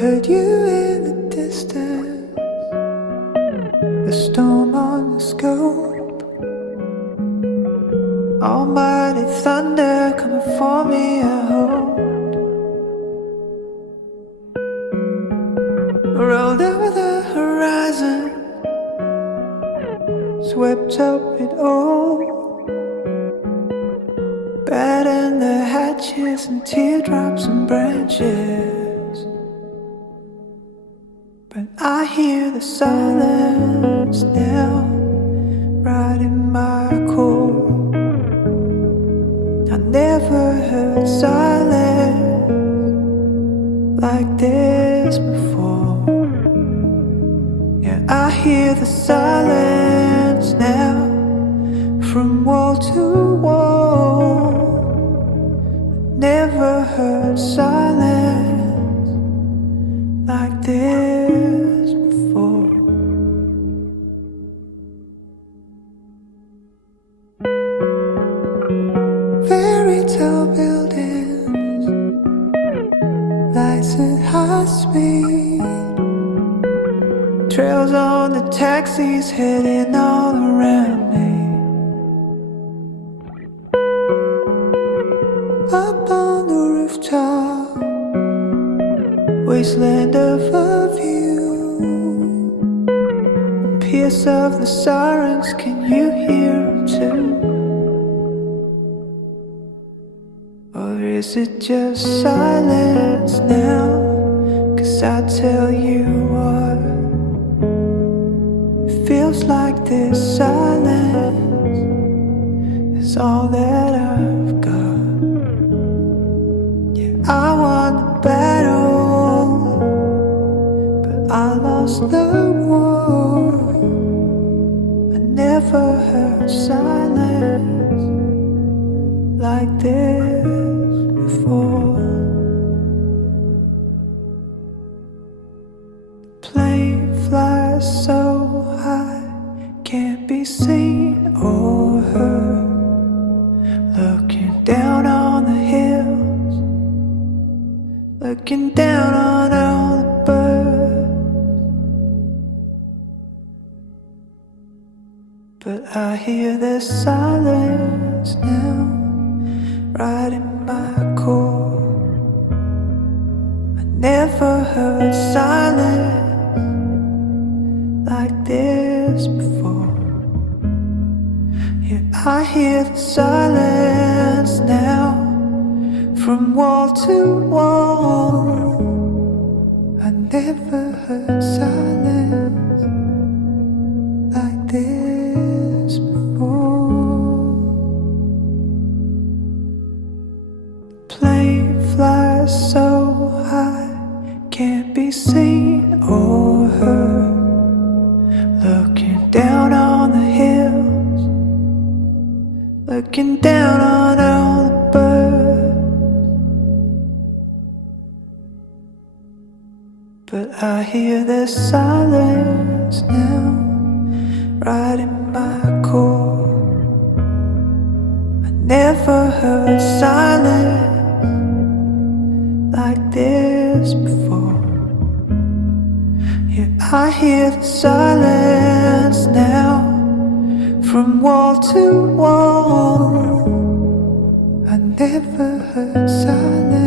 Heard you in the distance, the storm on the scope. Almighty thunder coming for me, I hope. Rolled over the horizon, swept up it all. Batten the hatches and teardrops and branches. But I hear the silence now, right in my core. I never heard silence like this before. Yeah, I hear the silence now, from wall to wall. Never heard silence like this before. Fairy tale buildings, lights at high speed, trails on the taxis heading all around me. Up on the rooftop, wasteland of a view. Pierce of the sirens, can you hear them too? Or is it just silence now? 'Cause I tell you what, it feels like this silence is all that I've got. I won the battle, but I lost the war. I never heard silence like this before. The plane flies so high, can't be seen or heard. Looking down on the hills, looking down on all the birds. But I hear this silence now, right in my core. I never heard silence like this before. Yeah, I hear the silence now, from wall to wall. I never heard silence like this before. The plane flies so high, can't be seen or heard. Looking down on the hills, looking down on all the birds. But I hear this silence now, right in my core. I never heard silence like this before. Yeah, I hear the silence now, from wall to wall. I never heard silence